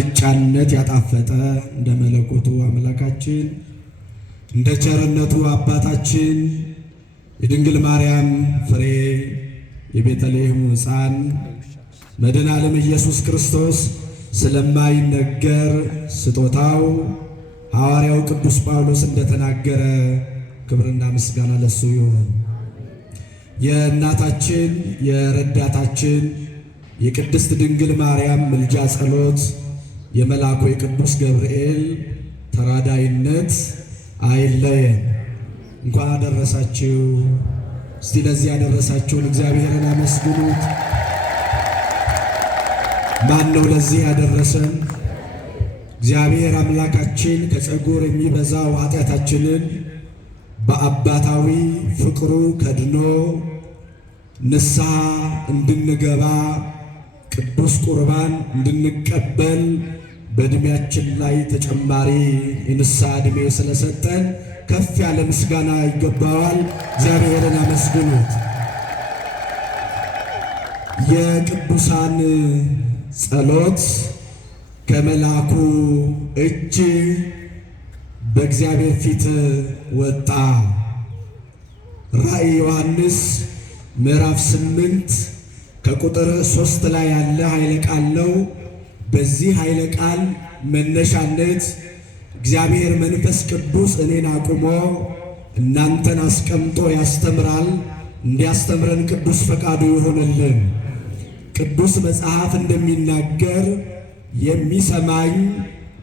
ባልጫነት ያጣፈጠ እንደ መለኮቱ አምላካችን እንደ ቸርነቱ አባታችን የድንግል ማርያም ፍሬ የቤተልሔም ሕፃን መድኃኔ ዓለም ኢየሱስ ክርስቶስ ስለማይነገር ስጦታው ሐዋርያው ቅዱስ ጳውሎስ እንደተናገረ ክብርና ምስጋና ለሱ ይሁን። የእናታችን የረዳታችን የቅድስት ድንግል ማርያም ምልጃ ጸሎት የመልአኩ የቅዱስ ገብርኤል ተራዳይነት አይለየን። እንኳን አደረሳችሁ። እስቲ ለዚህ ያደረሳችሁን እግዚአብሔርን አመስግኑት። ማን ነው ለዚህ ያደረሰን? እግዚአብሔር አምላካችን ከፀጉር የሚበዛው ኃጢአታችንን በአባታዊ ፍቅሩ ከድኖ ንስሐ እንድንገባ ቅዱስ ቁርባን እንድንቀበል በዕድሜያችን ላይ ተጨማሪ የንስሐ ዕድሜ ስለሰጠን ከፍ ያለ ምስጋና ይገባዋል። እግዚአብሔርን አመስግኑት። የቅዱሳን ጸሎት ከመልአኩ እጅ በእግዚአብሔር ፊት ወጣ። ራእይ ዮሐንስ ምዕራፍ 8 ከቁጥር 3 ላይ ያለ ኃይለ ቃል ነው። በዚህ ኃይለ ቃል መነሻነት እግዚአብሔር መንፈስ ቅዱስ እኔን አቁሞ እናንተን አስቀምጦ ያስተምራል። እንዲያስተምረን ቅዱስ ፈቃዱ ይሆንልን። ቅዱስ መጽሐፍ እንደሚናገር የሚሰማኝ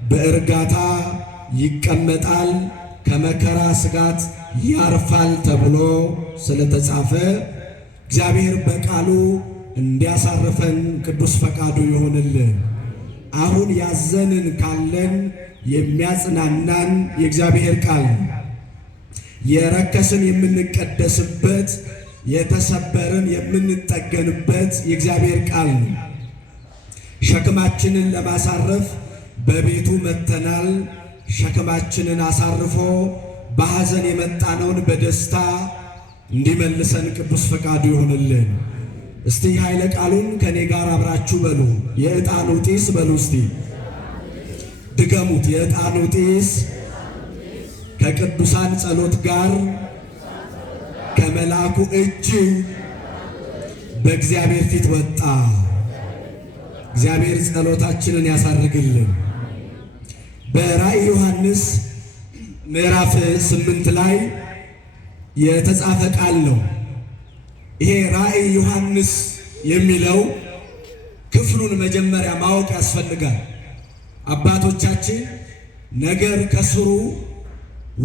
በእርጋታ ይቀመጣል፣ ከመከራ ስጋት ያርፋል ተብሎ ስለተጻፈ እግዚአብሔር በቃሉ እንዲያሳርፈን ቅዱስ ፈቃዱ ይሆንልን። አሁን ያዘንን ካለን የሚያጽናናን የእግዚአብሔር ቃል፣ የረከስን የምንቀደስበት፣ የተሰበርን የምንጠገንበት የእግዚአብሔር ቃል ነው። ሸክማችንን ለማሳረፍ በቤቱ መጥተናል። ሸክማችንን አሳርፎ በሐዘን የመጣነውን በደስታ እንዲመልሰን ቅዱስ ፈቃዱ ይሆንልን። እስቲ ኃይለ ቃሉን ከኔ ጋር አብራችሁ በሉ። የዕጣኑ ጢስ በሉ። እስቲ ድገሙት። የዕጣኑ ጢስ ከቅዱሳን ጸሎት ጋር ከመልአኩ እጅ በእግዚአብሔር ፊት ወጣ። እግዚአብሔር ጸሎታችንን ያሳርግልን። በራእይ ዮሐንስ ምዕራፍ 8 ላይ የተጻፈ ቃል ነው። ይሄ ራእይ ዮሐንስ የሚለው ክፍሉን መጀመሪያ ማወቅ ያስፈልጋል። አባቶቻችን ነገር ከስሩ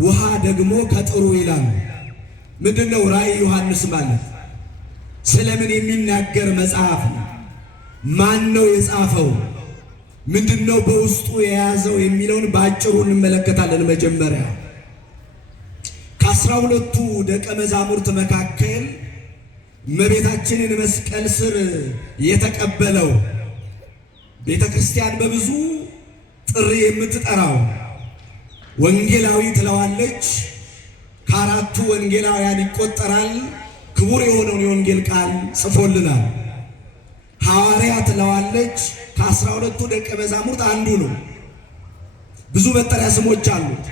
ውሃ ደግሞ ከጥሩ ይላሉ። ምንድነው ራእይ ዮሐንስ ማለት? ስለምን የሚናገር መጽሐፍ ነው? ማን ነው የጻፈው? ምንድነው በውስጡ የያዘው የሚለውን በአጭሩ እንመለከታለን። መጀመሪያ ከ12ቱ ደቀ መዛሙርት መካከል እመቤታችንን መስቀል ስር የተቀበለው ቤተ ክርስቲያን በብዙ ጥሪ የምትጠራው ወንጌላዊ ትለዋለች። ከአራቱ ወንጌላውያን ይቆጠራል። ክቡር የሆነውን የወንጌል ቃል ጽፎልናል። ሐዋርያ ትለዋለች። ከ12ቱ ደቀ መዛሙርት አንዱ ነው። ብዙ መጠሪያ ስሞች አሉት።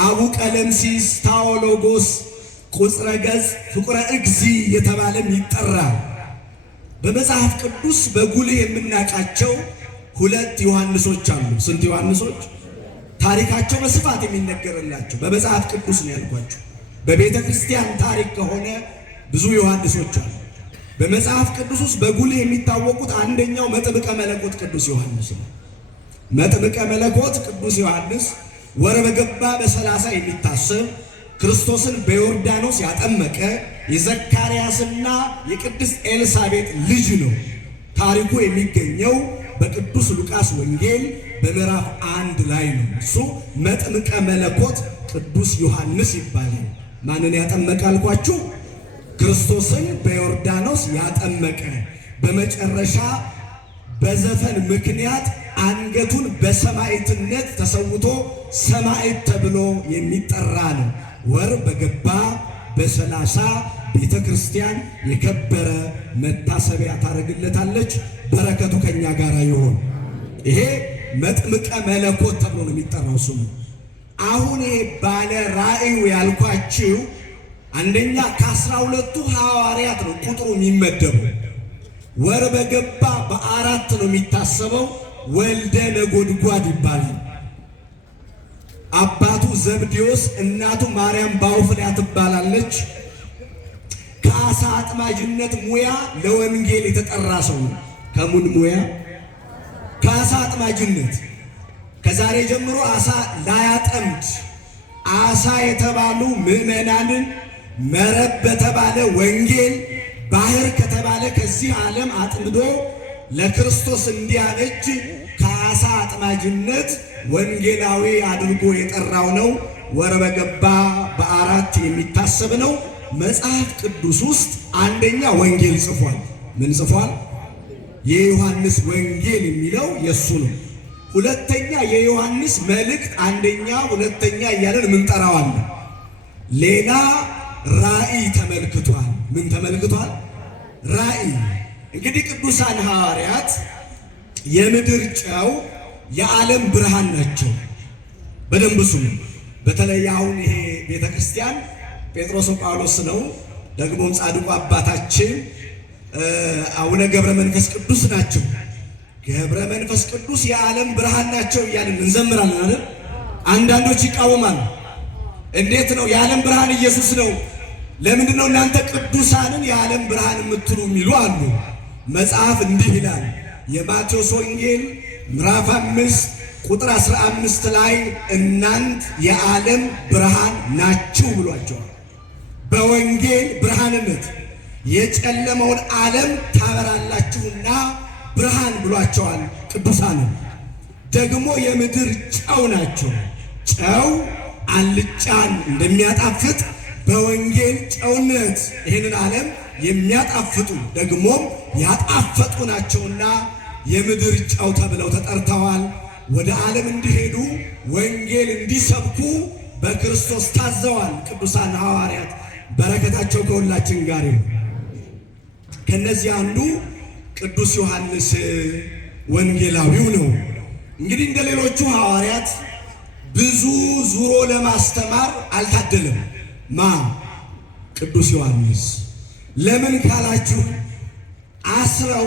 አቡ ቀለምሲስ፣ ታዎሎጎስ፣ ቁጽረ ገጽ፣ ፍቁረ እግዚ የተባለም ይጠራል። በመጽሐፍ ቅዱስ በጉልህ የምናውቃቸው 2 ዮሐንሶች አሉ። ስንት ዮሐንሶች? ታሪካቸው በስፋት የሚነገርላቸው በመጽሐፍ ቅዱስ ነው ያልኳቸው። በቤተ ክርስቲያን ታሪክ ከሆነ ብዙ ዮሐንሶች አሉ። በመጽሐፍ ቅዱስ ውስጥ በጉልህ የሚታወቁት አንደኛው መጥምቀ መለኮት ቅዱስ ዮሐንስ ነው። መጥምቀ መለኮት ቅዱስ ዮሐንስ ወር በገባ በ30 የሚታሰብ ክርስቶስን በዮርዳኖስ ያጠመቀ የዘካርያስና የቅድስት ኤልሳቤጥ ልጅ ነው። ታሪኩ የሚገኘው በቅዱስ ሉቃስ ወንጌል በምዕራፍ 1 ላይ ነው። እሱ መጥምቀ መለኮት ቅዱስ ዮሐንስ ይባላል። ማንን ያጠመቀ አልኳችሁ? ክርስቶስን በዮርዳኖስ ያጠመቀ፣ በመጨረሻ በዘፈን ምክንያት አንገቱን በሰማዕትነት ተሰውቶ ሰማዕት ተብሎ የሚጠራ ነው። ወር በገባ በ30 ቤተ ክርስቲያን የከበረ መታሰቢያ ታደርግለታለች። በረከቱ ከኛ ጋር ይሁን። ይሄ መጥምቀ መለኮት ተብሎ ነው የሚጠራው ስሙ። አሁን ይሄ ባለ ራእዩ ያልኳችሁ አንደኛ ከ12ቱ ሐዋርያት ነው ቁጥሩ የሚመደበው። ወር በገባ በ4 ነው የሚታሰበው። ወልደ ነጎድጓድ ይባላል። አባቱ ዘብዴዎስ፣ እናቱ ማርያም ባውፍልያ ትባላለች። ከአሳ አጥማጅነት ሙያ ለወንጌል የተጠራ ሰው ነው። ከሙን ሙያ ከአሳ አጥማጅነት ከዛሬ ጀምሮ አሳ ላያጠምድ አሳ የተባሉ ምዕመናንን መረብ በተባለ ወንጌል ባህር ከተባለ ከዚህ ዓለም አጥምዶ ለክርስቶስ እንዲያበጅ ከአሳ አጥማጅነት ወንጌላዊ አድርጎ የጠራው ነው። ወር በገባ በ4 የሚታሰብ ነው። መጽሐፍ ቅዱስ ውስጥ አንደኛ ወንጌል ጽፏል። ምን ጽፏል? የዮሐንስ ወንጌል የሚለው የሱ ነው። ሁለተኛ የዮሐንስ መልእክት አንደኛ፣ ሁለተኛ እያለን ምንጠራዋለን። ሌላ ራእይ ተመልክቷል። ምን ተመልክቷል? ራእይ። እንግዲህ ቅዱሳን ሐዋርያት የምድር ጨው የዓለም ብርሃን ናቸው። በደንብ ስሙ። በተለይ አሁን ይሄ ቤተ ክርስቲያን ጴጥሮስ ጳውሎስ ነው፣ ደግሞም ጻድቁ አባታችን አቡነ ገብረ መንፈስ ቅዱስ ናቸው። ገብረ መንፈስ ቅዱስ የዓለም ብርሃን ናቸው እያልን እንዘምራለን አይደል? አንዳንዶች ይቃወማሉ። እንዴት ነው የዓለም ብርሃን ኢየሱስ ነው፣ ለምንድን ነው እናንተ ቅዱሳንን የዓለም ብርሃን የምትሉ የሚሉ አሉ። መጽሐፍ እንዲህ ይላል። የማቴዎስ ወንጌል ምዕራፍ 5 ቁጥር 15 ላይ እናንት የዓለም ብርሃን ናችሁ ብሏቸዋል። በወንጌል ብርሃንነት የጨለመውን ዓለም ታበራላችሁና ብርሃን ብሏቸዋል። ቅዱሳንን ደግሞ የምድር ጨው ናቸው። ጨው አልጫን እንደሚያጣፍጥ በወንጌል ጨውነት ይህንን ዓለም የሚያጣፍጡ ደግሞም ያጣፈጡ ናቸውና የምድር ጨው ተብለው ተጠርተዋል። ወደ ዓለም እንዲሄዱ ወንጌል እንዲሰብኩ በክርስቶስ ታዘዋል ቅዱሳን ሐዋርያት። በረከታቸው ከሁላችን ጋር ይሁን። ከነዚህ አንዱ ቅዱስ ዮሐንስ ወንጌላዊው ነው። እንግዲህ እንደ ሌሎቹ ሐዋርያት ብዙ ዙሮ ለማስተማር አልታደለም። ቅዱስ ዮሐንስ ለምን ካላችሁ አስረው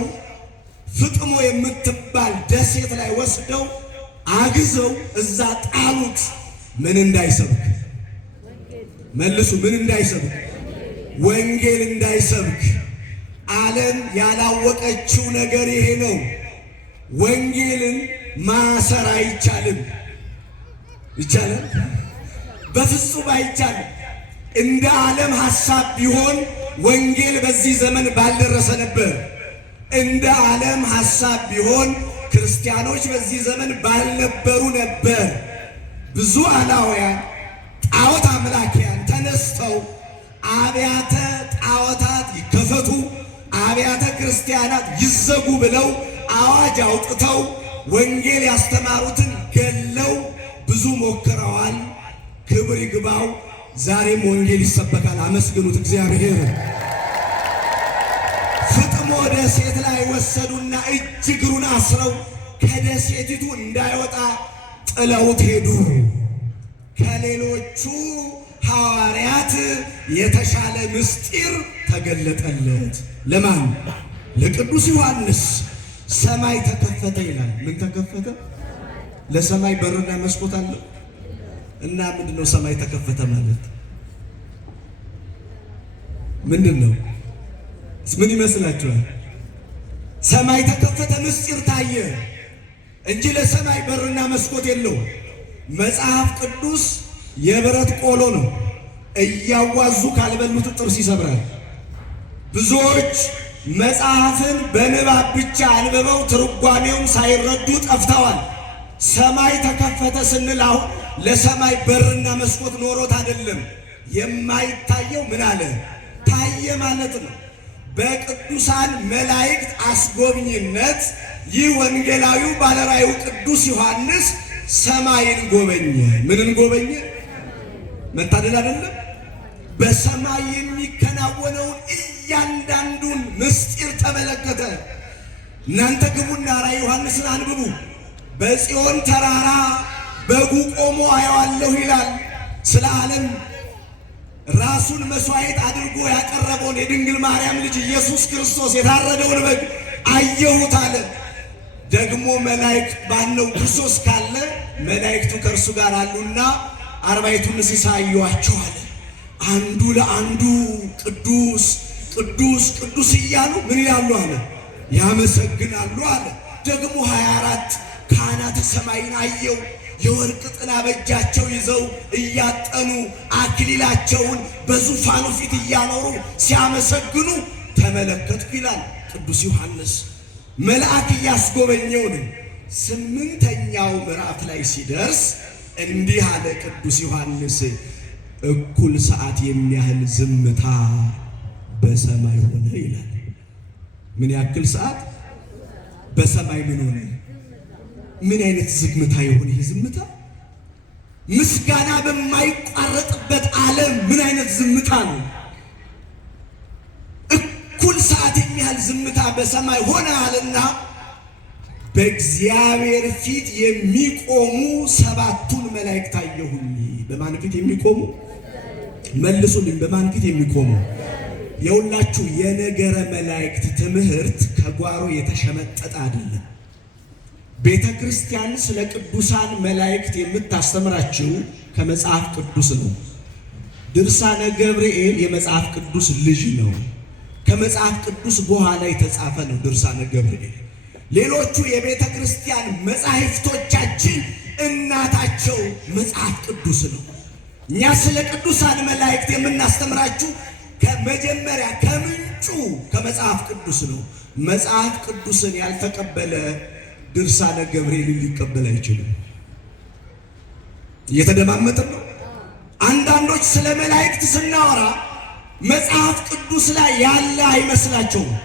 ፍጥሞ የምትባል ደሴት ላይ ወስደው አግዘው እዛ ጣሉት። ምን እንዳይሰብክ መልሱ። ምን እንዳይሰብክ? ወንጌል እንዳይሰብክ። ዓለም ያላወቀችው ነገር ይሄ ነው። ወንጌልን ማሰር አይቻልም። ይቻላል? በፍጹም አይቻልም። እንደ ዓለም ሐሳብ ቢሆን ወንጌል በዚህ ዘመን ባልደረሰ ነበር። እንደ ዓለም ሐሳብ ቢሆን ክርስቲያኖች በዚህ ዘመን ባልነበሩ ነበር። ብዙ አላውያን ጣዖት አምላኪያን ተነስተው አብያተ ጣዖታት ይከፈቱ፣ አብያተ ክርስቲያናት ይዘጉ ብለው አዋጅ አውጥተው ወንጌል ያስተማሩትን ገለው ብዙ ሞክረዋል። ክብር ይግባው። ዛሬም ወንጌል ይሰበካል። አመስግኑት እግዚአብሔር። ፍጥሞ ደሴት ላይ ወሰዱና እጅ እግሩን አስረው ከደሴቲቱ እንዳይወጣ ጥለውት ሄዱ። ከሌሎቹ ሐዋርያት የተሻለ ምስጢር ተገለጠለት። ለማን? ለቅዱስ ዮሐንስ። ሰማይ ተከፈተ ይላል። ምን ተከፈተ? ለሰማይ በርና መስኮት አለው እና ምንድነው ሰማይ ተከፈተ ማለት? ምንድነው? ምን ይመስላችኋል? ሰማይ ተከፈተ ምስጢር ታየ እንጂ ለሰማይ በርና መስኮት የለው። መጽሐፍ ቅዱስ የብረት ቆሎ ነው። እያዋዙ ካልበሉት ጥርስ ይሰብራል። ብዙዎች መጽሐፍን በንባብ ብቻ አንብበው ትርጓሜውን ሳይረዱ ጠፍተዋል። ሰማይ ተከፈተ ስንል አሁን ለሰማይ በርና መስኮት ኖሮት አይደለም። የማይታየው ምን አለ? ታየ ማለት ነው። በቅዱሳን መላእክት አስጎብኝነት ይህ ወንጌላዊው ባለራእዩ ቅዱስ ዮሐንስ ሰማይን ጎበኘ። ምንን ጎበኘ? መታደል አይደለም? በሰማይ የሚከናወነውን እያንዳንዱን ምስጢር ተመለከተ። እናንተ ግቡና ራእየ ዮሐንስን አንብቡ። በጽዮን ተራራ በጉ ቆሞ አየዋለሁ ይላል። ስለ ዓለም ራሱን መስዋዕት አድርጎ ያቀረበውን የድንግል ማርያም ልጅ ኢየሱስ ክርስቶስ የታረደውን በግ አየሁት አለ። ደግሞ መላእክት ባነው ክርስቶስ ካለ መላእክቱ ከእርሱ ጋር አሉና አርባዕቱ እንስሳ አዩአቸው አለ። አንዱ ለአንዱ ቅዱስ ቅዱስ ቅዱስ እያሉ ምን ይላሉ አለ? ያመሰግናሉ አለ። ደግሞ 24 ካህናተ ሰማይን አየው። የወርቅ ጥና በእጃቸው ይዘው እያጠኑ አክሊላቸውን በዙፋኑ ፊት እያኖሩ ሲያመሰግኑ ተመለከትኩ ይላል ቅዱስ ዮሐንስ። መልአክ እያስጎበኘው ነው። 8ኛው ምዕራፍ ላይ ሲደርስ እንዲህ አለ ቅዱስ ዮሐንስ፣ እኩል ሰዓት የሚያህል ዝምታ በሰማይ ሆነ ይላል። ምን ያክል ሰዓት በሰማይ ምን ሆነ? ምን አይነት ዝምታ ይሆን ይህ ዝምታ? ምስጋና በማይቋረጥበት ዓለም ምን አይነት ዝምታ ነው? እኩል ሰዓት የሚያህል ዝምታ በሰማይ ሆነ አለና በእግዚአብሔር ፊት የሚቆሙ 7ቱን መላእክት አየሁኝ። በማን ፊት የሚቆሙ? መልሱልኝ። በማን ፊት የሚቆሙ? የሁላችሁ የነገረ መላእክት ትምህርት ከጓሮ የተሸመጠጠ አይደለም። ቤተ ክርስቲያን ስለ ቅዱሳን መላእክት የምታስተምራችሁ ከመጽሐፍ ቅዱስ ነው። ድርሳነ ገብርኤል የመጽሐፍ ቅዱስ ልጅ ነው። ከመጽሐፍ ቅዱስ በኋላ የተጻፈ ነው ድርሳነ ገብርኤል። ሌሎቹ የቤተ ክርስቲያን መጻሕፍቶቻችን እናታቸው መጽሐፍ ቅዱስ ነው። እኛ ስለ ቅዱሳን መላእክት የምናስተምራችሁ ከመጀመሪያ ከምንጩ ከመጽሐፍ ቅዱስ ነው። መጽሐፍ ቅዱስን ያልተቀበለ ድርሳነ ገብርኤልን ሊቀበል አይችልም። እየተደማመጥን ነው። አንዳንዶች ስለ መላእክት ስናወራ መጽሐፍ ቅዱስ ላይ ያለ አይመስላቸውም።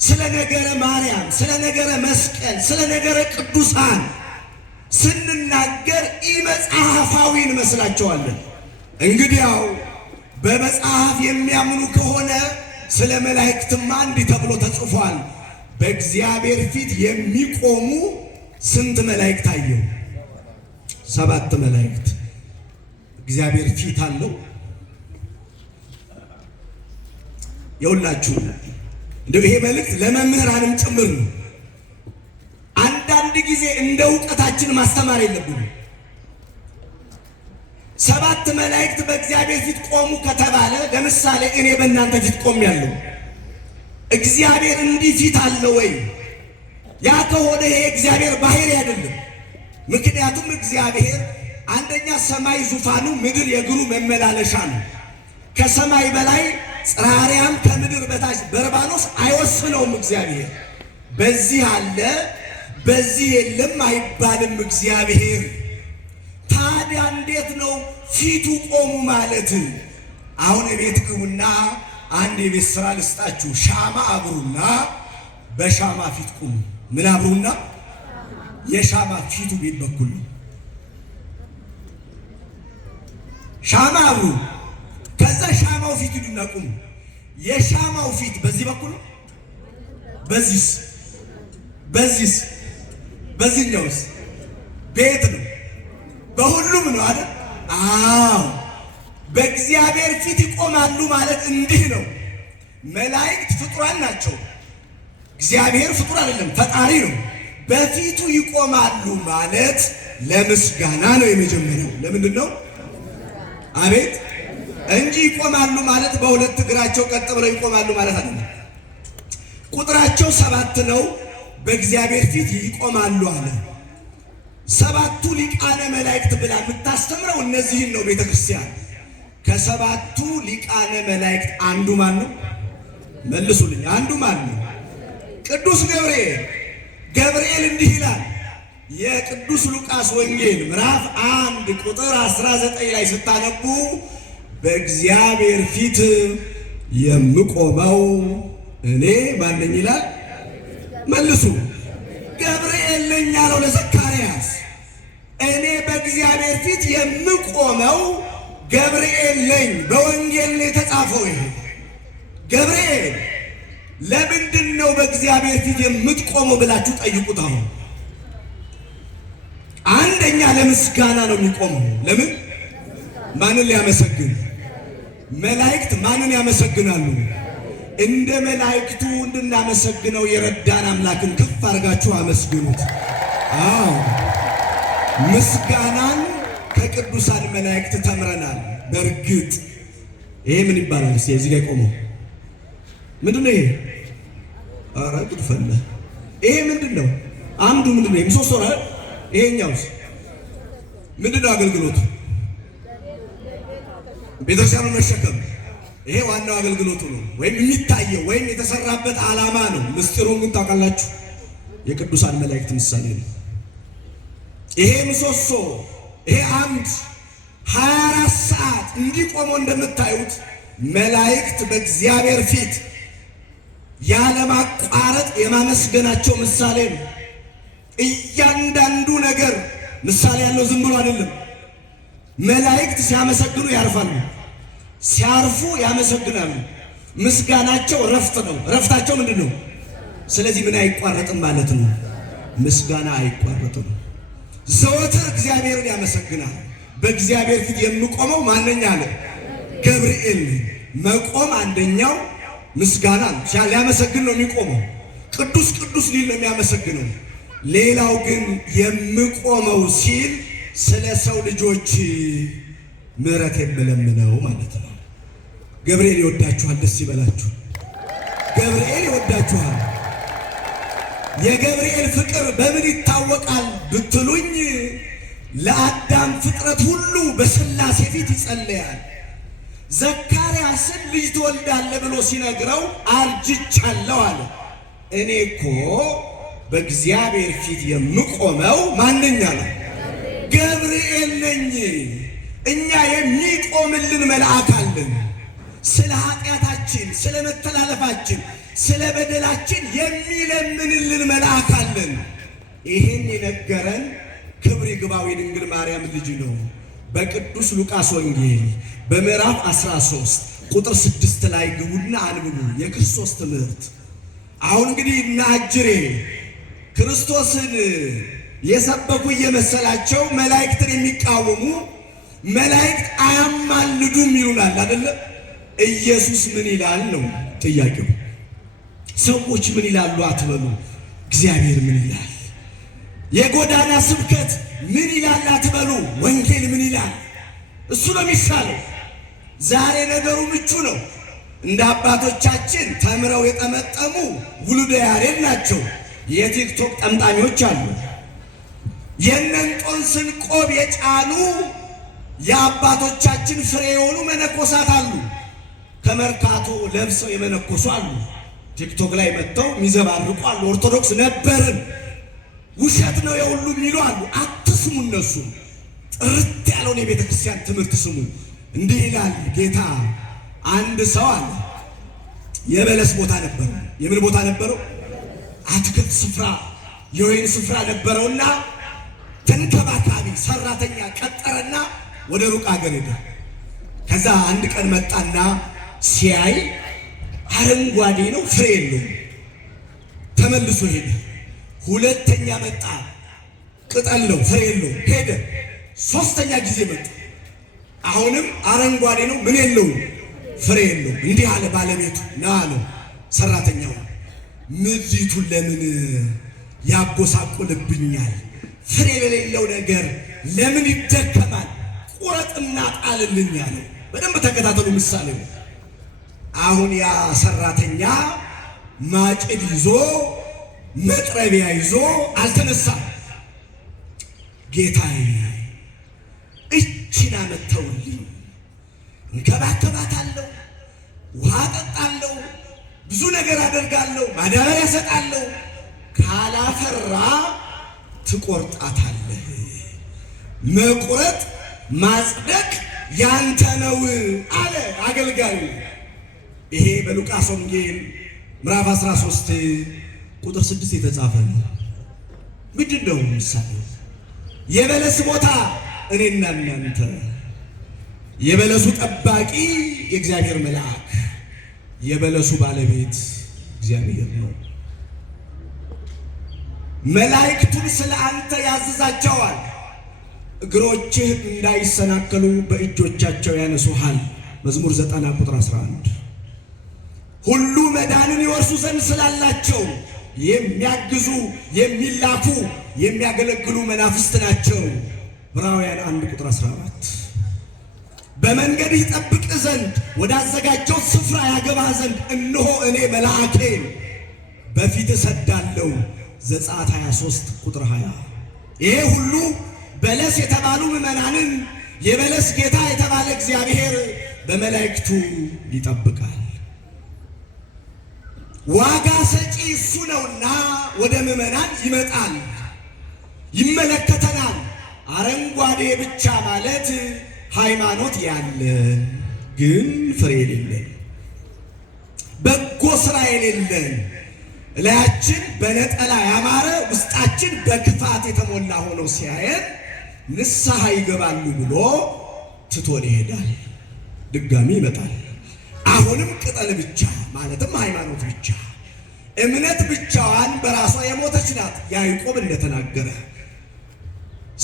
ስለ ነገረ ማርያም፣ ስለ ነገረ መስቀል፣ ስለ ነገረ ቅዱሳን ስንናገር ኢመጽሐፋዊ እንመስላቸዋለን። እንግዲያው በመጽሐፍ የሚያምኑ ከሆነ ስለ መላእክትማ እንዲህ ተብሎ ተጽፏል። በእግዚአብሔር ፊት የሚቆሙ ስንት መላእክት አየሁ? 7 መላእክት። እግዚአብሔር ፊት አለው። የሁላችሁ እንደው ይሄ መልእክት ለመምህራንም ጭምር ነው። አንዳንድ ጊዜ እንደ እውቀታችን ማስተማር የለብንም። 7 መላእክት በእግዚአብሔር ፊት ቆሙ ከተባለ ለምሳሌ እኔ በእናንተ ፊት ቆሜያለሁ። እግዚአብሔር እንዲህ ፊት አለ ወይ? ያ ከሆነ ይሄ እግዚአብሔር ባህሪ አይደለም። ምክንያቱም እግዚአብሔር አንደኛ ሰማይ ዙፋኑ፣ ምድር የእግሩ መመላለሻ ነው። ከሰማይ በላይ ጽርሐ አርያም፣ ከምድር በታች በርባኖስ አይወስነውም። እግዚአብሔር በዚህ አለ በዚህ የለም አይባልም። እግዚአብሔር ታዲያ እንዴት ነው ፊቱ ቆሙ ማለት? አሁን የቤት ግቡና አንድ የቤት ስራ ልስጣችሁ። ሻማ አብሩና በሻማ ፊት ቁሙ። ምን አብሩና? የሻማ ፊቱ ቤት በኩል ነው። ሻማ አብሩ። ከዛ ሻማው ፊት ሂዱና ቁሙ። የሻማው ፊት በዚህ በኩል ነው። በዚህስ? በዚህስ? በዚህኛውስ? ቤት ነው። በሁሉም ነው አይደል? አዎ። በእግዚአብሔር ፊት ይቆማሉ ማለት እንዲህ ነው። መላእክት ፍጡራን ናቸው። እግዚአብሔር ፍጡር አይደለም፣ ፈጣሪ ነው። በፊቱ ይቆማሉ ማለት ለምስጋና ነው። የመጀመሪያው ለምንድን ነው? አቤት እንጂ ይቆማሉ ማለት በሁለት እግራቸው ቀጥ ብለው ይቆማሉ ማለት አይደለም። ቁጥራቸው 7 ነው። በእግዚአብሔር ፊት ይቆማሉ አለ። 7ቱ ሊቃነ መላእክት ብላ የምታስተምረው እነዚህን ነው ቤተ ክርስቲያን። ከ7ቱ ሊቃነ መላእክት አንዱ ማን ነው? መልሱልኝ። አንዱ ማን ነው? ቅዱስ ገብርኤል። ገብርኤል እንዲህ ይላል። የቅዱስ ሉቃስ ወንጌል ምዕራፍ 1 ቁጥር 19 ላይ ስታነቡ በእግዚአብሔር ፊት የምቆመው እኔ ማን ነኝ ይላል። መልሱ። ገብርኤል ነኝ ያለው ለዘካርያስ። እኔ በእግዚአብሔር ፊት የምቆመው ገብርኤል ነኝ። በወንጌል ላይ የተጻፈው ይሄ ገብርኤል ለምንድን ነው በእግዚአብሔር ፊት የምትቆመው ብላችሁ ጠይቁት። አሁን አንደኛ ለምስጋና ነው የሚቆመው። ለምን? ማንን ሊያመሰግን? መላእክት ማንን ያመሰግናሉ? እንደ መላእክቱ እንድናመሰግነው የረዳን አምላክን ከፍ አድርጋችሁ አመስግኑት። አዎ ምስጋናን ከቅዱሳን መላእክት ተምረናል። በእርግጥ ይሄ ምን ይባላል? እስኪ እዚህ ጋር ቆመው ምንድነው ይሄ? ኧረ ጉድ ፈላ። ይሄ ምንድነው? አምዱ ምንድነው? ምሰሶ አይደል? ይሄኛውስ ምንድነው አገልግሎቱ? ቤተክርስቲያኑን መሸከም። ይሄ ዋናው አገልግሎቱ ነው፣ ወይም የሚታየው ወይም የተሰራበት ዓላማ ነው። ምስጢሩን ግን ታውቃላችሁ? የቅዱሳን መላእክት ምሳሌ ነው። ይሄ ምሰሶ፣ ይሄ አምድ 24 ሰዓት እንዲቆመው እንደምታዩት መላእክት በእግዚአብሔር ፊት ያለማቋረጥ የማመስገናቸው ምሳሌ ነው። እያንዳንዱ ነገር ምሳሌ ያለው ዝም ብሎ አይደለም። መላእክት ሲያመሰግኑ ያርፋሉ፣ ሲያርፉ ያመሰግናሉ። ምስጋናቸው ረፍት ነው። ረፍታቸው ምንድን ነው? ስለዚህ ምን አይቋረጥም ማለት ነው? ምስጋና አይቋረጥም። ዘወትር እግዚአብሔርን ያመሰግናል። በእግዚአብሔር ፊት የምቆመው ማንኛ አለ? ገብርኤል። መቆም አንደኛው ምስጋና ነው። ሊያመሰግን ነው የሚቆመው። ቅዱስ ቅዱስ ሊል ነው የሚያመሰግነው። ሌላው ግን የምቆመው ሲል ስለ ሰው ልጆች ምሕረት የምለምነው ማለት ነው። ገብርኤል ይወዳችኋል፣ ደስ ይበላችሁ። ገብርኤል ይወዳችኋል። የገብርኤል ፍቅር በምን ይታወቃል ብትሉኝ፣ ለአዳም ፍጥረት ሁሉ በሥላሴ ፊት ይጸለያል። ዘካርያስን ልጅ ትወልዳለህ ብሎ ሲነግረው አርጅቻለሁ አለ። እኔ እኮ በእግዚአብሔር ፊት የምቆመው ማንኛ ነው? ገብርኤል ነኝ። እኛ የሚቆምልን መልአክ አለን። ስለ ኃጢአታችን፣ ስለ መተላለፋችን፣ ስለ በደላችን የሚለምንልን መልአክ አለን። ይሄን የነገረን ክብር ይግባው የድንግል ማርያም ልጅ ነው። በቅዱስ ሉቃስ ወንጌል በምዕራፍ 13 ቁጥር 6 ላይ ግቡና አንብቡ። የክርስቶስ ትምህርት። አሁን እንግዲህ እነ አጅሬ ክርስቶስን የሰበኩ እየመሰላቸው መላእክትን የሚቃወሙ መላእክት አያማልዱም ይሉናል አይደለ? ኢየሱስ ምን ይላል ነው ጥያቄው። ሰዎች ምን ይላሉ አትበሉ፣ እግዚአብሔር ምን ይላል? የጎዳና ስብከት ምን ይላል አትበሉ፣ ወንጌል ምን ይላል? እሱ ነው የሚሻለው። ዛሬ ነገሩ ምቹ ነው። እንደ አባቶቻችን ተምረው የጠመጠሙ ውሉደ ያሬድ ናቸው። የቲክቶክ ጠምጣሚዎች አሉ። የእነንጦንስን ቆብ የጫኑ የአባቶቻችን ፍሬ የሆኑ መነኮሳት አሉ። ከመርካቶ ለብሰው የመነኮሱ አሉ። ቲክቶክ ላይ መጥተው የሚዘባርቁ አሉ። ኦርቶዶክስ ነበርን ውሸት ነው የሁሉ የሚሉ አሉ። አትስሙ እነሱ። ጥርት ያለውን የቤተ ክርስቲያን ትምህርት ስሙ። እንዲህ ይላል ጌታ። አንድ ሰው አለ፣ የበለስ ቦታ ነበረው። የምን ቦታ ነበረው? አትክልት ስፍራ፣ የወይን ስፍራ ነበረውና ተንከባካቢ ሰራተኛ ቀጠረና ወደ ሩቅ ሀገር ሄደ። ከዛ አንድ ቀን መጣና ሲያይ አረንጓዴ ነው፣ ፍሬ የለውም። ተመልሶ ሄደ። ሁለተኛ መጣ፣ ቅጠል ነው፣ ፍሬ የለውም። ሄደ። ሶስተኛ ጊዜ መጣ። አሁንም አረንጓዴ ነው፣ ምን የለውም፣ ፍሬ የለውም። እንዲህ አለ ባለቤቱ፣ ና አለው ሰራተኛው፣ ምድሪቱን ለምን ያጎሳቁልብኛል? ፍሬ የሌለው ነገር ለምን ይደከማል? ቁረጥና ጣልልኝ አለው። በደንብ ተከታተሉ ምሳሌው። አሁን ያ ሰራተኛ ማጭድ ይዞ መጥረቢያ ይዞ አልተነሳም። ጌታዬ እቺን አመተውልኝ፣ እንከባከባታለሁ፣ ውሃ ጠጣለሁ፣ ብዙ ነገር አደርጋለሁ፣ ማዳበሪያ እሰጣለሁ፣ ካላፈራ ትቆርጣታለህ። መቁረጥ ማጽደቅ ያንተ ነው አለ አገልጋዩ። ይሄ በሉቃስ ወንጌል ምዕራፍ 13 ቁጥር 6 የተጻፈ ነው። ምንድን ነው ምሳሌ? የበለስ ቦታ እኔና እናንተ፣ የበለሱ ጠባቂ የእግዚአብሔር መልአክ፣ የበለሱ ባለቤት እግዚአብሔር ነው። መላእክቱን ስለ አንተ ያዝዛቸዋል። እግሮችህ እንዳይሰናከሉ በእጆቻቸው ያነሱሃል። መዝሙር 90 ቁጥር 11። ሁሉ መዳንን ይወርሱ ዘንድ ስላላቸው የሚያግዙ የሚላኩ የሚያገለግሉ መናፍስት ናቸው። ዕብራውያን 1 ቁጥር 14። በመንገድህ ይጠብቅህ ዘንድ ወዳዘጋጀው ስፍራ ያገባህ ዘንድ እነሆ እኔ መልአኬን በፊትህ እሰዳለሁ። ዘጸአት 23 ቁጥር 20። ይሄ ሁሉ በለስ የተባሉ ምዕመናንን የበለስ ጌታ የተባለ እግዚአብሔር በመላእክቱ ይጠብቃል። ዋጋ ሰጪ እሱ ነውና ወደ ምዕመናን ይመጣል፣ ይመለከተናል። አረንጓዴ ብቻ ማለት ሃይማኖት ያለን ግን ፍሬ የሌለን፣ በጎ ስራ የሌለን፣ እላያችን በነጠላ ያማረ ውስጣችን በክፋት የተሞላ ሆኖ ሲያየን ንስሐ ይገባሉ ብሎ ትቶን ይሄዳል። ድጋሚ ይመጣል። አሁንም ቅጠል ብቻ ማለትም ሃይማኖት ብቻ፣ እምነት ብቻዋን በራሷ የሞተች ናት። ያዕቆብ እንደተናገረ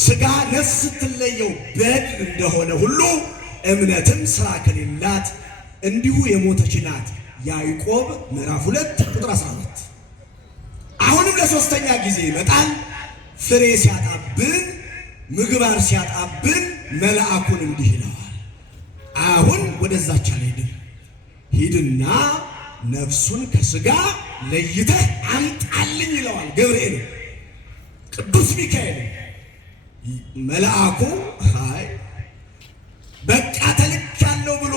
ሥጋ ነፍስ ስትለየው በድን እንደሆነ ሁሉ እምነትም ሥራ ከሌላት እንዲሁ የሞተች ናት። ያዕቆብ ምዕራፍ 2 ቁጥር 12። አሁንም ለሶስተኛ ጊዜ ይመጣል። ፍሬ ሲያጣብን፣ ምግባር ሲያጣብን መልአኩን እንዲህ ይለዋል፣ አሁን ወደዛች አልሄድም፣ ሂድና ነፍሱን ከሥጋ ለይተህ አምጣልኝ ይለዋል። ገብርኤል ቅዱስ ሚካኤል መልአኩ አይ በቃ ተልኬያለሁ ብሎ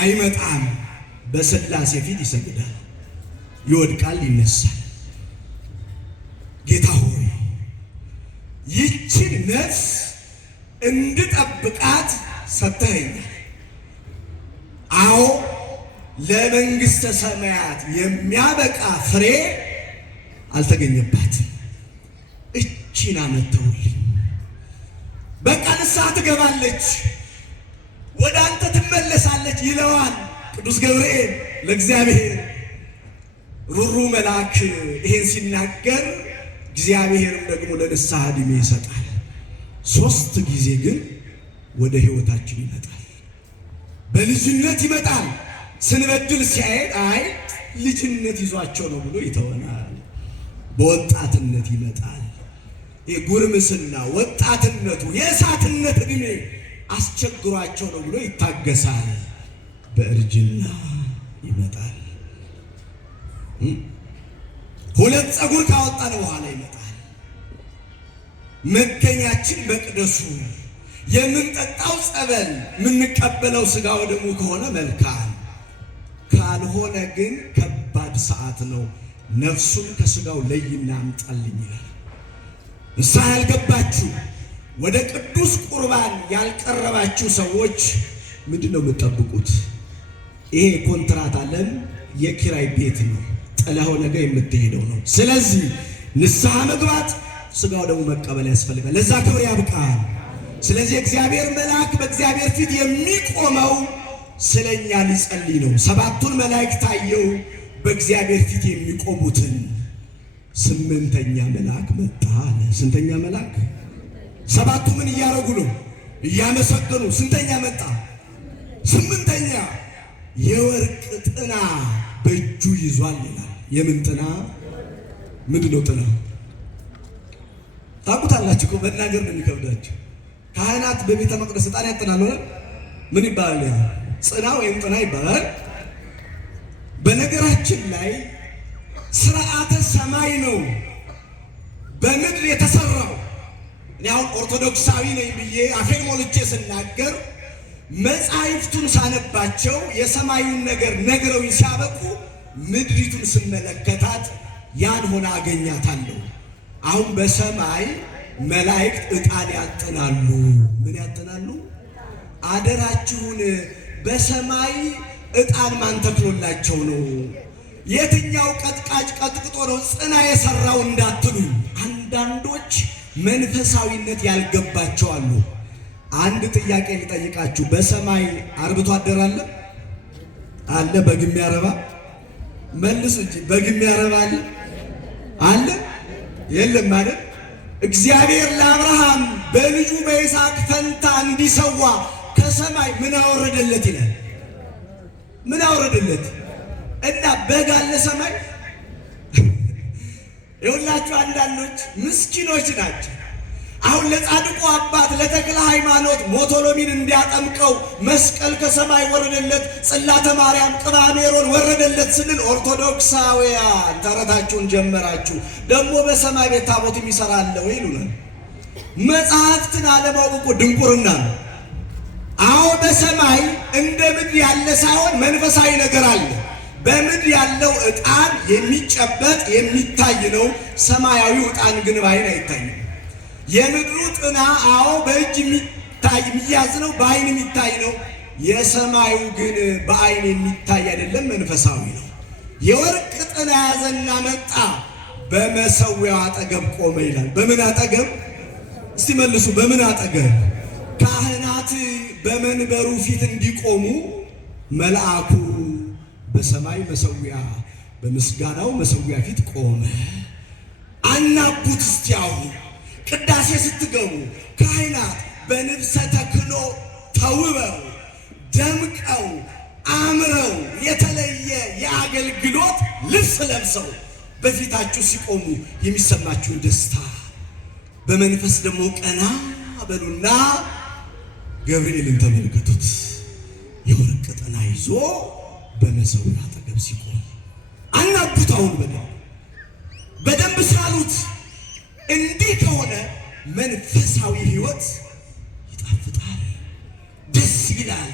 አይመጣም። በሥላሴ ፊት ይሰግዳል፣ ይወድቃል፣ ይነሳል። ጌታ ሆይ ይችን ነፍስ እንድጠብቃት ሰጥተኸኛል። አዎ ለመንግሥተ ሰማያት የሚያበቃ ፍሬ አልተገኘባትም። እቺን አመተውልኝ። በቃ ንስሐ ትገባለች፣ ወደ አንተ ትመለሳለች ይለዋል ቅዱስ ገብርኤል ለእግዚአብሔር። ሩሩ መልአክ ይሄን ሲናገር እግዚአብሔርም ደግሞ ለንስሐ ዕድሜ ይሰጣል። 3 ጊዜ ግን ወደ ሕይወታችን ይመጣል። በልጅነት ይመጣል። ስንበድል ሲያየን አይ ልጅነት ይዟቸው ነው ብሎ ይተወናል። በወጣትነት ይመጣል። የጉርምስና ወጣትነቱ የእሳትነት ዕድሜ አስቸግሯቸው ነው ብሎ ይታገሳል። በእርጅና ይመጣል። 2 ፀጉር ካወጣን በኋላ ይመጣል። መገኛችን መቅደሱ፣ የምንጠጣው ጸበል፣ የምንቀበለው ሥጋ ወደሙ ከሆነ መልካም፣ ካልሆነ ግን ከባድ ሰዓት ነው። ነፍሱን ከሥጋው ለይና አምጣልኝ ይላል። ንስሐ ያልገባችሁ ወደ ቅዱስ ቁርባን ያልቀረባችሁ ሰዎች ምንድን ነው የምትጠብቁት? ይሄ ኮንትራት ዓለም የኪራይ ቤት ነው። ጥላው ነገ የምትሄደው ነው። ስለዚህ ንስሐ መግባት፣ ሥጋው ደግሞ መቀበል ያስፈልጋል። ለዛ ክብር ያብቃል። ስለዚህ እግዚአብሔር መልአክ በእግዚአብሔር ፊት የሚቆመው ስለኛ ሊጸልይ ነው። 7ቱን መላእክት ታየው በእግዚአብሔር ፊት የሚቆሙትን። 8ኛ መልአክ መጣ አለ። ስንተኛ መልአክ? 7ቱ ምን እያደረጉ ነው? እያመሰገኑ። ስንተኛ መጣ? 8ኛ የወርቅ ጥና በእጁ ይዟል ይላል። የምን ጥና? ምንድን ነው ጥና? ታውቁታላችሁ እኮ መናገር ነው የሚከብዳችሁ። ካህናት በቤተ መቅደስ ዕጣን ያጥናሉ። ምን ይባላል? ያ ጽና ወይም ጥና ይባላል። በነገራችን ላይ ስርዓተ ሰማይ ነው በምድር የተሰራው። እኔ አሁን ኦርቶዶክሳዊ ነኝ ብዬ አፌን ሞልቼ ስናገር መጻሕፍቱን ሳነባቸው የሰማዩን ነገር ነግረውኝ ሲያበቁ ምድሪቱን ስመለከታት ያን ሆና አገኛታለሁ። አሁን በሰማይ መላእክት ዕጣን ያጥናሉ። ምን ያጥናሉ? አደራችሁን በሰማይ ዕጣን ማን ተክሎላቸው ነው? የትኛው ቀጥቃጭ ቀጥቅጦ ነው ጽና የሰራው እንዳትሉ። አንዳንዶች መንፈሳዊነት ያልገባቸው አሉ። አንድ ጥያቄ ልጠይቃችሁ። በሰማይ አርብቶ አደር አለ? አለ? በግ የሚያረባ መልሱ እንጂ። በግ የሚያረባ አለ? አለ? የለም ማለት እግዚአብሔር ለአብርሃም በልጁ በይስሐቅ ፈንታ እንዲሰዋ ከሰማይ ምን አወረደለት ይላል? ምን አወረደለት? እና በግ አለ ሰማይ? ይኸውላችሁ አንዳንዶች ምስኪኖች ናቸው። አሁን ለጻድቁ አባት ለተክለ ሃይማኖት ሞቶሎሚን እንዲያጠምቀው መስቀል ከሰማይ ወረደለት፣ ጽላተ ማርያም ቅባ ሜሮን ወረደለት ስንል ኦርቶዶክሳውያን ተረታችሁን ጀመራችሁ። ደግሞ በሰማይ ቤት ታቦት የሚሰራ አለ ወይ ይሉናል። መጽሐፍትን አለማወቅ እኮ ድንቁርና ነው። አዎ በሰማይ እንደ ምድር ያለ ሳይሆን መንፈሳዊ ነገር አለ። በምድር ያለው ዕጣን የሚጨበጥ የሚታይ ነው። ሰማያዊው ዕጣን ግን በዓይን አይታይም። የምድሩ ጥና አዎ በእጅ የሚታይ የሚያዝ ነው፣ በዓይን የሚታይ ነው። የሰማዩ ግን በዓይን የሚታይ አይደለም፣ መንፈሳዊ ነው። የወርቅ ጥና ያዘና መጣ፣ በመሠዊያው አጠገብ ቆመ ይላል። በምን አጠገብ? እስቲ መልሱ። በምን አጠገብ? ካህናት በመንበሩ ፊት እንዲቆሙ መልአኩ በሰማይ መሠዊያ በምስጋናው መሠዊያ ፊት ቆመ። አናቡት እስቲ አሁን ቅዳሴ ስትገቡ ካህናት በልብሰ ተክህኖ ተውበው ደምቀው አምረው የተለየ የአገልግሎት ልብስ ለብሰው በፊታችሁ ሲቆሙ የሚሰማችሁን ደስታ በመንፈስ ደግሞ ቀና በሉና ገብርኤልን ተመልከቱት። የወርቅ ጥና ይዞ በመሠዊያው አጠገብ ሲቆም አናቡት። አሁን በደንብ ሳሉት። እንዲህ ከሆነ መንፈሳዊ ሕይወት ይጣፍጣል፣ ደስ ይላል።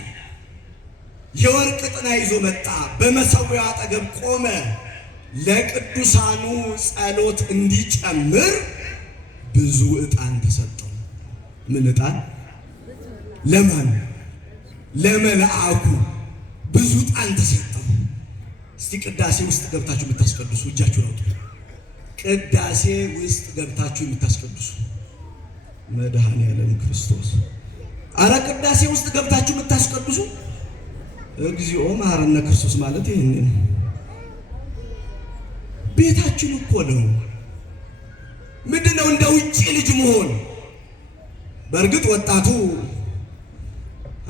የወርቅ ጥና ይዞ መጣ፣ በመሠዊያው አጠገብ ቆመ። ለቅዱሳኑ ጸሎት እንዲጨምር ብዙ ዕጣን ተሰጠው። ምን ዕጣን? ለማን? ለመልአኩ ብዙ ዕጣን ተሰጠው። እስቲ ቅዳሴ ውስጥ ገብታችሁ የምታስቀድሱ እጃችሁን አውጡ። ቅዳሴ ውስጥ ገብታችሁ የምታስቀድሱ መድኃኔዓለም ክርስቶስ። አረ ቅዳሴ ውስጥ ገብታችሁ የምታስቀድሱ እግዚኦ መሐረነ ክርስቶስ ማለት ይሄንን ቤታችን እኮ ነው። ምንድነው እንደ ውጪ ልጅ መሆን? በእርግጥ ወጣቱ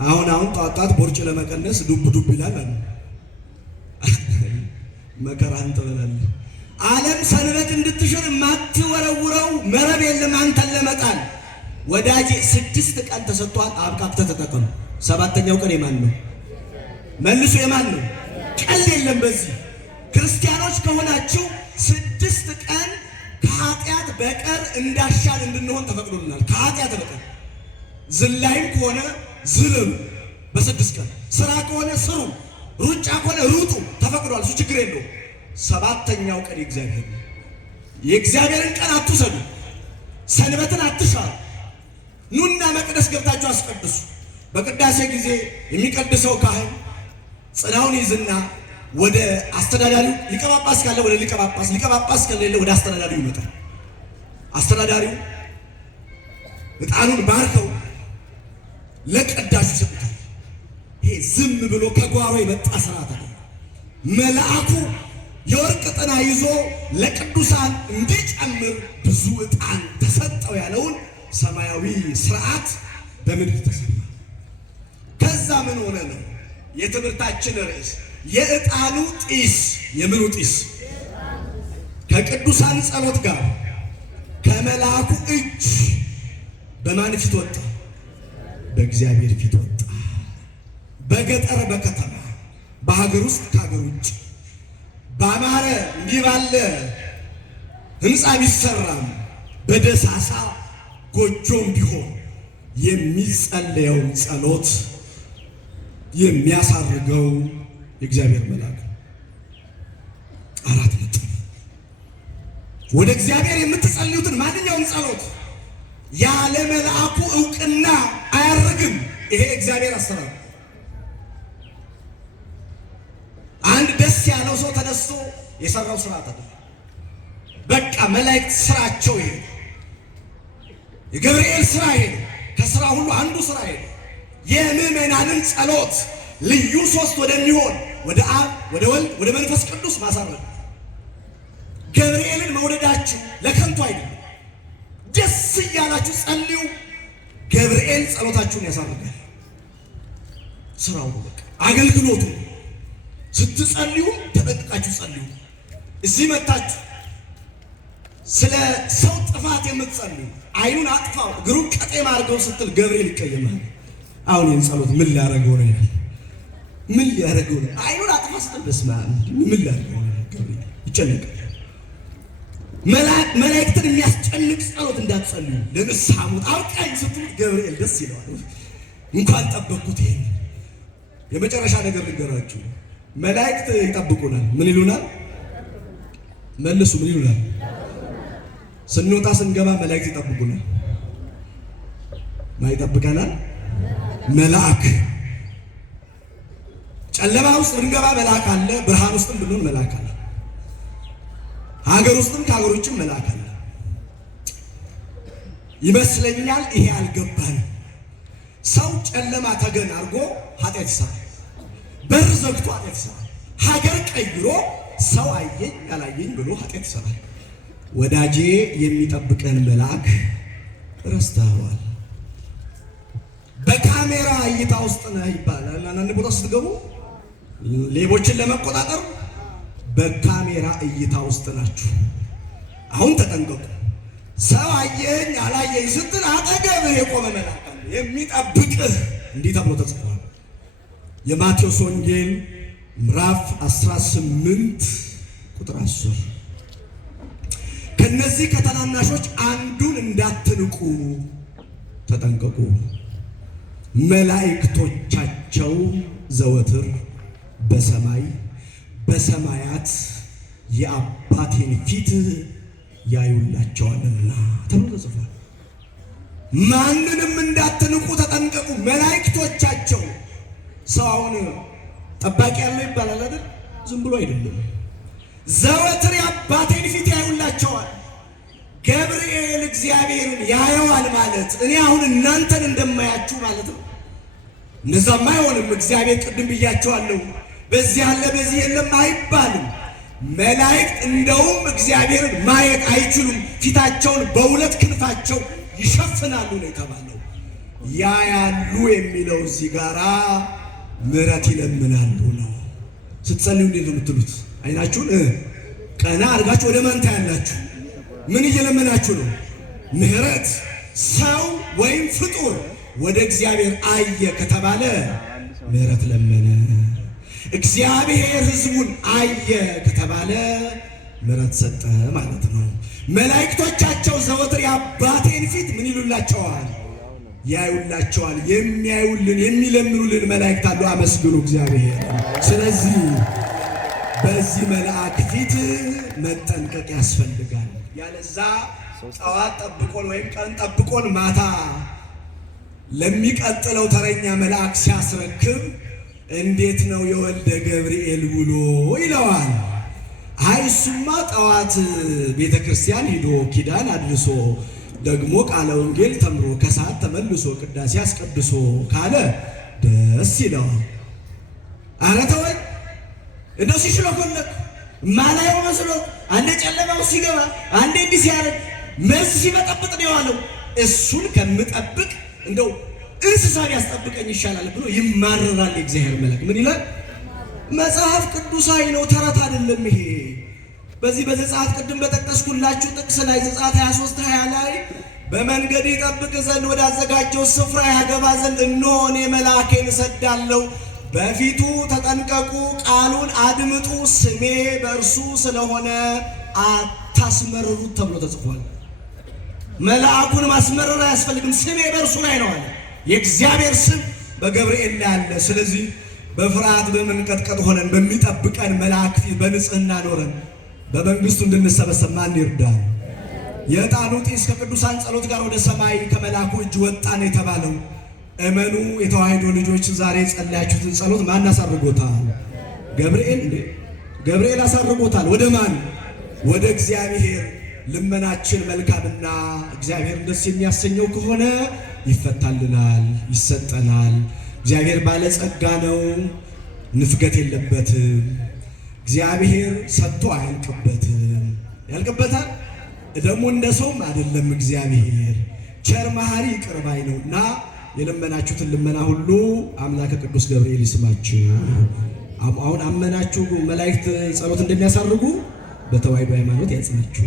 አሁን ጧት ቦርጭ ለመቀነስ ዱብ ይላል። መከራህን ትበላለህ። ዓለም ሰንበት እንድትሽር የማትወረውረው መረብ የለም አንተን ለመጣል። ወዳጄ 6 ቀን ተሰጥቷል። አብቃቅተህ ተጠቀሙ። 7ኛው ቀን የማን ነው? መልሶ የማን ነው? ቀልድ የለም በዚህ። ክርስቲያኖች ከሆናችሁ 6 ቀን ከኃጢአት በቀር እንዳሻል እንድንሆን ተፈቅዶልናል። ከኃጢአት በቀር ዝላይም ከሆነ ዝለሉ በ6 ቀን፣ ስራ ከሆነ ስሩ፣ ሩጫ ከሆነ ሩጡ፣ ተፈቅዷል። እሱ ችግር የለውም። 7ኛው ቀን የእግዚአብሔር ነው። የእግዚአብሔርን ቀን አትውሰዱ፣ ሰንበትን አትሻሉ። ኑና መቅደስ ገብታችሁ አስቀድሱ። በቅዳሴ ጊዜ የሚቀድሰው ካህን ጽናውን ይዝና ወደ አስተዳዳሪው ሊቀ ጳጳስ ካለ ወደ ሊቀ ጳጳስ፣ ሊቀ ጳጳስ ከሌለ ወደ አስተዳዳሪው ይመጣል። አስተዳዳሪው ዕጣኑን ባርከው ለቀዳሹ ይሰጡታል። ይሄ ዝም ብሎ ከጓሮ የመጣ ስርዓት አይደለም። መልአኩ የወርቅ ጥና ይዞ ለቅዱሳን እንዲጨምር ብዙ ዕጣን ተሰጠው ያለውን ሰማያዊ ስርዓት በምድር ተሰማ። ከዛ ምን ሆነ ነው የትምህርታችን ርዕስ። የዕጣኑ ጢስ። የምኑ ጢስ? ከቅዱሳን ጸሎት ጋር ከመልአኩ እጅ በማን ፊት ወጣ? በእግዚአብሔር ፊት ወጣ። በገጠር በከተማ በሀገር ውስጥ ከሀገር ውጭ ባማረ እንዲህ ባለ ሕንፃ ቢሰራም በደሳሳ ጎጆም ቢሆን የሚጸለየውን ጸሎት የሚያሳርገው የእግዚአብሔር መልአክ 4 ነጥብ። ወደ እግዚአብሔር የምትጸልዩትን ማንኛውም ጸሎት ያለ መልአኩ ዕውቅና አያርግም። ይሄ እግዚአብሔር አሰራር። አንድ ደስ ያለው ሰው ተነስቶ የሰራው ስራ አይደለም። በቃ መላእክት ስራቸው ይሄ፣ የገብርኤል ስራ ይሄ፣ ከስራ ሁሉ አንዱ ስራ ይሄ። የምእመናንን ጸሎት ልዩ 3 ወደሚሆን ወደ አብ ወደ ወልድ ወደ መንፈስ ቅዱስ ማሳረግ። ገብርኤልን መውደዳችሁ ለከንቱ አይደለም። ደስ እያላችሁ ጸልዩ። ገብርኤል ጸሎታችሁን ያሳርጋል። ስራው በቃ አገልግሎቱ። ስትጸልዩ ተጠንቅቃችሁ ጸልዩ። እዚህ መጣችሁ ስለ ሰው ጥፋት የምትጸልዩ አይኑን አጥፋው እግሩን ቀጤማ አድርገው ስትል ገብርኤል ይቀየማል። አሁን ይህን ጸሎት ምን ሊያደርገው ነው? ምን ሊያደርገው ነው? አይኑን አጥፋ ስትል በስመ አብ ምን ሊያደርገው ነው? ገብርኤል ይጨነቃል። መላእክትን የሚያስጨንቅ ጸሎት እንዳትጸልዩ። ለንስሐ ሞት አውቃኝ ስትሉት ገብርኤል ደስ ይለዋል። እንኳን ጠበቅኩት። ይሄን የመጨረሻ ነገር ልንገራችሁ። መላእክት ይጠብቁናል። ምን ይሉናል? መልሱ። ምን ይሉናል? ስንወጣ ስንገባ መላእክት ይጠብቁናል። ማይጠብቀናል? መልአክ። ጨለማ ውስጥ ብንገባ መልአክ አለ። ብርሃን ውስጥም ብንሆን መልአክ አለ። ሀገር ውስጥም ከሀገር ውጭም መልአክ አለ። ይመስለኛል ይሄ አልገባንም። ሰው ጨለማ ተገን አድርጎ ኃጢአት ይሰራል። በር ዘግቶ ኃጢአት ይሰራል። ሀገር ቀይሮ ሰው አየኝ ያላየኝ ብሎ ኃጢአት ይሰራል። ወዳጄ የሚጠብቀን መልአክ ረስተዋል። በካሜራ እይታ ውስጥ ነህ ይባላል። አንዳንድ ቦታ ስትገቡ ሌቦችን ለመቆጣጠር በካሜራ እይታ ውስጥ ናችሁ። አሁን ተጠንቀቁ። ሰው አየኝ አላየኝ ስትል አጠገብህ የቆመ መልአክ አለ የሚጠብቅህ። እንዲህ ተብሎ ተጽፏል። የማቴዎስ ወንጌል ምዕራፍ 18 ቁጥር 10 ከነዚህ ከታናናሾች አንዱን እንዳትንቁ ተጠንቀቁ፣ መላእክቶቻቸው ዘወትር በሰማያት የአባቴን ፊት ያዩላቸዋልና ተብሎ ተጽፏል። ማንንም እንዳትንቁ ተጠንቀቁ፣ መላእክቶቻቸው። ሰው አሁን ጠባቂ ያለው ይባላል አይደል? ዝም ብሎ አይደለም። ዘወትር የአባቴን ፊት ያዩላቸዋል። ገብርኤል እግዚአብሔርን ያየዋል ማለት እኔ አሁን እናንተን እንደማያችሁ ማለት ነው። እነዛማ አይሆንም። እግዚአብሔር ቅድም ብያቸዋለሁ፣ በዚህ አለ በዚህ የለም አይባልም። መላእክት እንደውም እግዚአብሔርን ማየት አይችሉም፣ ፊታቸውን በሁለት ክንፋቸው ይሸፍናሉ ነው የተባለው። ያያሉ የሚለው እዚህ ጋራ ምሕረት ይለምናሉ ነው። ስትጸልዩ እንዴት ነው የምትሉት? አይናችሁን ቀና አድርጋችሁ ወደ ማን ታያላችሁ? ምን እየለመናችሁ ነው? ምሕረት። ሰው ወይም ፍጡር ወደ እግዚአብሔር አየ ከተባለ ምሕረት ለመነ። እግዚአብሔር ሕዝቡን አየ ከተባለ ምሕረት ሰጠ ማለት ነው። መላእክቶቻቸው ዘወትር የአባቴን ፊት ምን ይሉላቸዋል? ያዩላቸዋል። የሚያዩልን የሚለምኑልን መላእክት አሉ። አመስግኑ እግዚአብሔር። ስለዚህ በዚህ መልአክ ፊት መጠንቀቅ ያስፈልጋል። ያለዛ ጠዋት ጠብቆን ወይም ቀን ጠብቆን ማታ ለሚቀጥለው ተረኛ መልአክ ሲያስረክብ እንዴት ነው የወልደ ገብርኤል ውሎ ይለዋል። አይ እሱማ ጠዋት ቤተ ክርስቲያን ሂዶ ኪዳን አድርሶ ደግሞ ቃለ ወንጌል ተምሮ ከሰዓት ተመልሶ ቅዳሴ አስቀድሶ ካለ ደስ ይለዋል። ኧረ ተወኝ እንደው ሲሽለኮለክ ማላየው መስሎ አንዴ ጨለማው ሲገባ አንዴ እንዲህ ሲያደርግ መልስ ሲበጠብጥ ነው የዋለው። እሱን ከምጠብቅ እንደው እንስሳ ቢያስጠብቀኝ ይሻላል ብሎ ይማረራል። የእግዚአብሔር መልአክ ምን ይላል? መጽሐፍ ቅዱሳዊ ነው፣ ተረት አይደለም ይሄ። በዚህ በዘጸአት ቅድም በጠቀስኩላችሁ ጥቅስ ላይ ዘጸአት 23:20 ላይ በመንገድ ይጠብቅ ዘንድ ወዳዘጋጀው ስፍራ ያገባ ዘንድ እነሆ እኔ መልአኬን እሰዳለሁ፣ በፊቱ ተጠንቀቁ፣ ቃሉን አድምጡ፣ ስሜ በእርሱ ስለሆነ አታስመርሩት ተብሎ ተጽፏል። መልአኩን ማስመረር አያስፈልግም፣ ስሜ በእርሱ ላይ ነው አለ። የእግዚአብሔር ስም በገብርኤል ላይ አለ። ስለዚህ በፍርሃት በመንቀጥቀጥ ሆነን በሚጠብቀን መልአክ ፊት በንጽህና ኖረን በመንግስቱ እንድንሰበሰብ ማን ይርዳል? የዕጣኑ ጢስ ከቅዱሳን ጸሎት ጋር ወደ ሰማይ ከመልአኩ እጅ ወጣ ነው የተባለው። እመኑ የተዋሕዶ ልጆች፣ ዛሬ ጸለያችሁትን ጸሎት ማን አሳርጎታል? ገብርኤል እንዴ? ገብርኤል አሳርጎታል። ወደ ማን? ወደ እግዚአብሔር። ልመናችን መልካምና እግዚአብሔር ደስ የሚያሰኘው ከሆነ ይፈታልናል፣ ይሰጠናል። እግዚአብሔር ባለጸጋ ነው፣ ንፍገት የለበትም። እግዚአብሔር ሰጥቶ አያልቅበትም። ያልቅበታል? ደግሞ እንደ ሰውም አይደለም። እግዚአብሔር ቸር መሐሪ ይቅር ባይ ነውና የለመናችሁትን ልመና ሁሉ አምላከ ቅዱስ ገብርኤል ይስማችሁ። አሁን አመናችሁ መላእክት ጸሎት እንደሚያሳርጉ በተዋሕዶ ሃይማኖት ያጽናችሁ።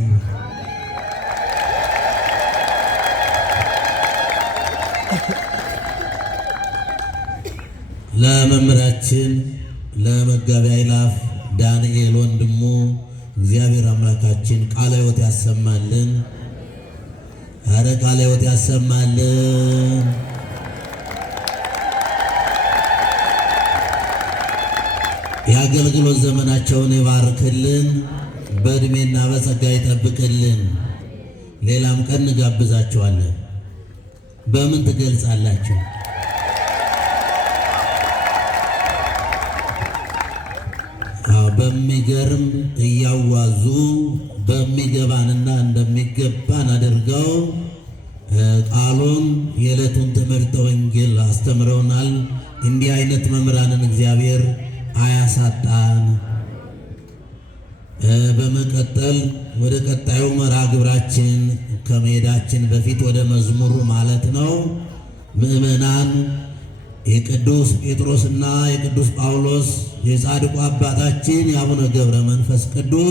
ለመምህራችን ለመጋቢ አእላፍ ዳንኤል ወንድሙ እግዚአብሔር አምላካችን ቃለ ሕይወት ያሰማልን። አረ ቃለ ሕይወት ያሰማልን። የአገልግሎት ዘመናቸውን ይባርክልን፣ በእድሜና በጸጋ ይጠብቅልን። ሌላም ቀን እንጋብዛቸዋለን። በምን ትገልጻላችሁ? በሚገርም እያዋዙ በሚገባንና እንደሚገባን አድርገው ቃሉን የዕለቱን ትምህርተ ወንጌል አስተምረውናል። እንዲህ አይነት መምህራንን እግዚአብሔር አያሳጣን። በመቀጠል ወደ ቀጣዩ መርሃ ግብራችን ከመሄዳችን በፊት ወደ መዝሙሩ ማለት ነው ምእመናን የቅዱስ ጴጥሮስና የቅዱስ ጳውሎስ የጻድቁ አባታችን የአቡነ ገብረ መንፈስ ቅዱስ